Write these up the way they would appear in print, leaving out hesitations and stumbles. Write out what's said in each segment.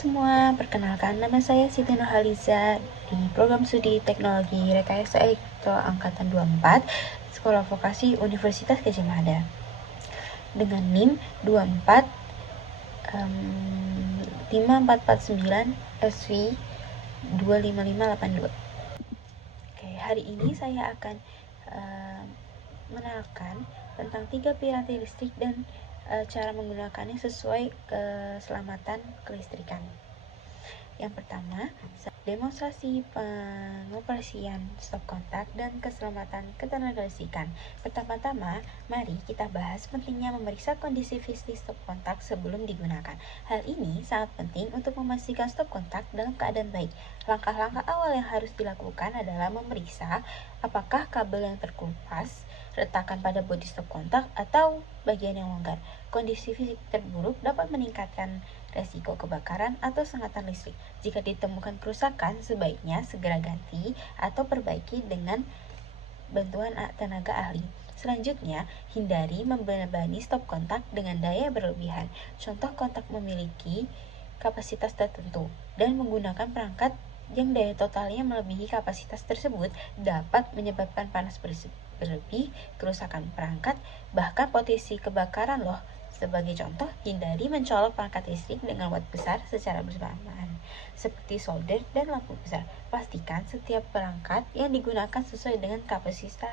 semua, perkenalkan nama saya Siti Nurhaliza di program studi Teknologi Rekayasa Elektro Angkatan 24 Sekolah Vokasi Universitas Gadjah Mada dengan NIM 24 5449 SV 25582. Oke, hari ini saya akan menerangkan tentang 3 piranti listrik dan cara menggunakannya sesuai keselamatan kelistrikan. Yang pertama, demonstrasi pengoperasian stop kontak dan keselamatan ketenagalistrikan. Pertama-tama, mari kita bahas pentingnya memeriksa kondisi fisik stop kontak sebelum digunakan. Hal ini sangat penting untuk memastikan stop kontak dalam keadaan baik. Langkah-langkah awal yang harus dilakukan adalah memeriksa apakah kabel yang terkelupas, retakan pada bodi stop kontak, atau bagian yang longgar. Kondisi fisik terburuk dapat meningkatkan resiko kebakaran atau sengatan listrik. Jika ditemukan kerusakan, sebaiknya segera ganti atau perbaiki dengan bantuan tenaga ahli. Selanjutnya, hindari membebani stop kontak dengan daya berlebihan. Contoh kontak memiliki kapasitas tertentu dan menggunakan perangkat yang daya totalnya melebihi kapasitas tersebut dapat menyebabkan panas berlebih, kerusakan perangkat, bahkan potensi kebakaran loh. Sebagai contoh, hindari mencolok perangkat listrik dengan watt besar secara bersamaan, seperti solder dan lampu besar. Pastikan setiap perangkat yang digunakan sesuai dengan kapasitas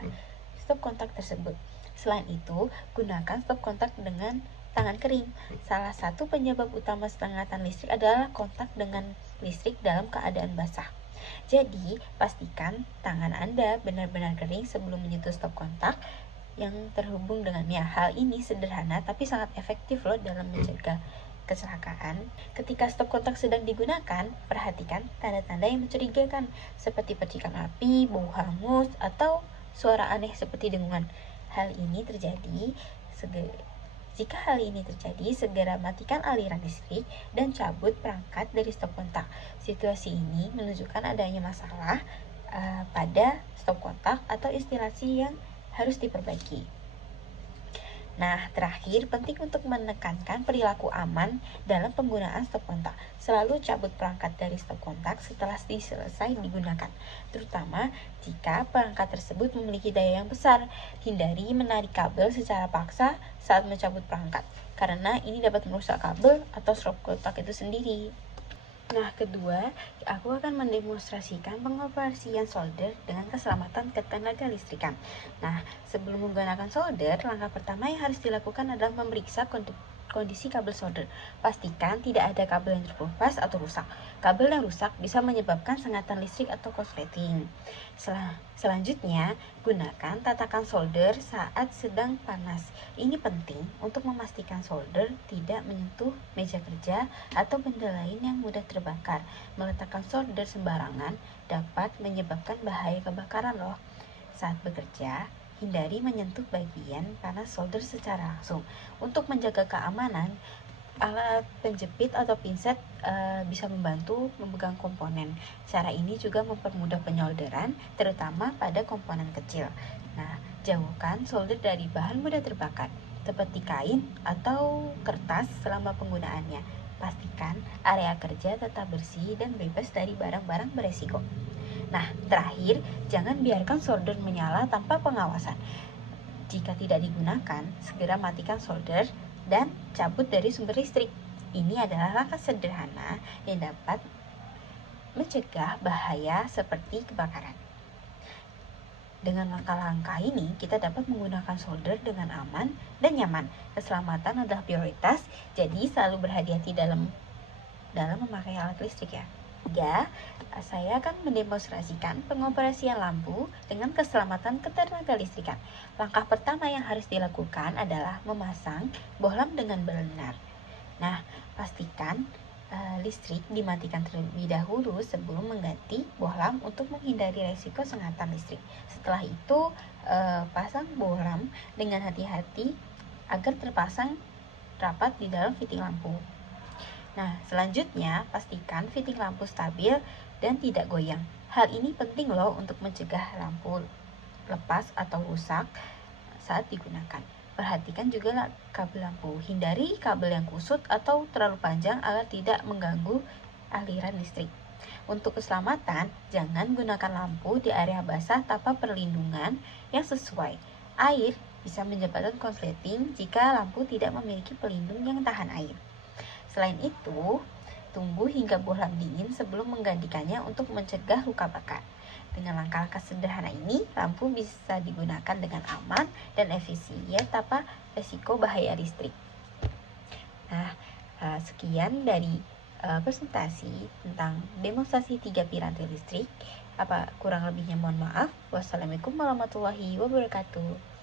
stop kontak tersebut. Selain itu, gunakan stop kontak dengan tangan kering. Salah satu penyebab utama sengatan listrik adalah kontak dengan listrik dalam keadaan basah. Jadi, pastikan tangan Anda benar-benar kering sebelum menyentuh stop kontak yang terhubung dengannya. Hal ini sederhana tapi sangat efektif loh dalam mencegah kecelakaan. Ketika stop kontak sedang digunakan, perhatikan tanda-tanda yang mencurigakan seperti percikan api, bau hangus, atau suara aneh seperti dengungan. Jika hal ini terjadi, segera matikan aliran listrik dan cabut perangkat dari stop kontak. Situasi ini menunjukkan adanya masalah pada stop kontak atau instalasi yang harus diperbaiki. Nah, terakhir, penting untuk menekankan perilaku aman dalam penggunaan stop kontak. Selalu cabut perangkat dari stop kontak setelah selesai digunakan, terutama jika perangkat tersebut memiliki daya yang besar. Hindari menarik kabel secara paksa saat mencabut perangkat, karena ini dapat merusak kabel atau stop kontak itu sendiri. Nah, kedua, aku akan mendemonstrasikan pengoperasian solder dengan keselamatan ketenaga listrikan. Nah, sebelum menggunakan solder, langkah pertama yang harus dilakukan adalah memeriksa kondisi kabel solder. Pastikan tidak ada kabel yang terkelupas atau rusak. Kabel yang rusak bisa menyebabkan sengatan listrik atau korsleting. Selanjutnya, gunakan tatakan solder saat sedang panas. Ini penting untuk memastikan solder tidak menyentuh meja kerja atau benda lain yang mudah terbakar. Meletakkan solder sembarangan dapat menyebabkan bahaya kebakaran loh. Saat bekerja, hindari menyentuh bagian panas solder secara langsung. Untuk menjaga keamanan, alat penjepit atau pinset bisa membantu memegang komponen. Cara ini juga mempermudah penyolderan, terutama pada komponen kecil. Nah, jauhkan solder dari bahan mudah terbakar, seperti kain atau kertas selama penggunaannya. Pastikan area kerja tetap bersih dan bebas dari barang-barang beresiko. Nah, terakhir, jangan biarkan solder menyala tanpa pengawasan. Jika tidak digunakan, segera matikan solder dan cabut dari sumber listrik. Ini adalah langkah sederhana yang dapat mencegah bahaya seperti kebakaran. Dengan langkah-langkah ini, kita dapat menggunakan solder dengan aman dan nyaman. Keselamatan adalah prioritas, jadi selalu berhati-hati dalam memakai alat listrik ya. Saya akan mendemonstrasikan pengoperasian lampu dengan keselamatan ketenaga listrikan. Langkah pertama yang harus dilakukan adalah memasang bohlam dengan benar. Nah, pastikan listrik dimatikan terlebih dahulu sebelum mengganti bohlam untuk menghindari resiko sengatan listrik. Setelah itu, pasang bohlam dengan hati-hati agar terpasang rapat di dalam fitting lampu. Nah, selanjutnya pastikan fitting lampu stabil dan tidak goyang. Hal ini penting loh untuk mencegah lampu lepas atau rusak saat digunakan. Perhatikan juga kabel lampu. Hindari kabel yang kusut atau terlalu panjang agar tidak mengganggu aliran listrik. Untuk keselamatan, jangan gunakan lampu di area basah tanpa perlindungan yang sesuai. Air bisa menyebabkan konsleting jika lampu tidak memiliki pelindung yang tahan air. Selain itu, tunggu hingga bohlam dingin sebelum menggantikannya untuk mencegah luka bakar. Dengan langkah-langkah sederhana ini, lampu bisa digunakan dengan aman dan efisien tanpa resiko bahaya listrik. Nah, sekian dari presentasi tentang demonstrasi 3 piranti listrik. Kurang lebihnya mohon maaf. Wassalamualaikum warahmatullahi wabarakatuh.